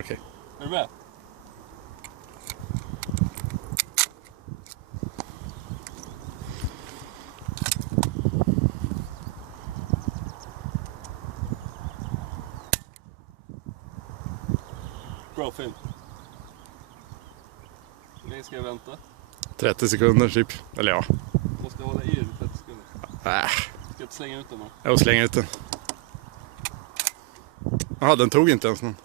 Okej. Är du med? Bra film. Hur länge ska jag vänta? 30 sekunder typ. Eller ja. Måste jag hålla i den i 30 sekunder? Ska jag inte slänga ut den då? Jag slänger ut den. Jaha, den tog inte ens någon.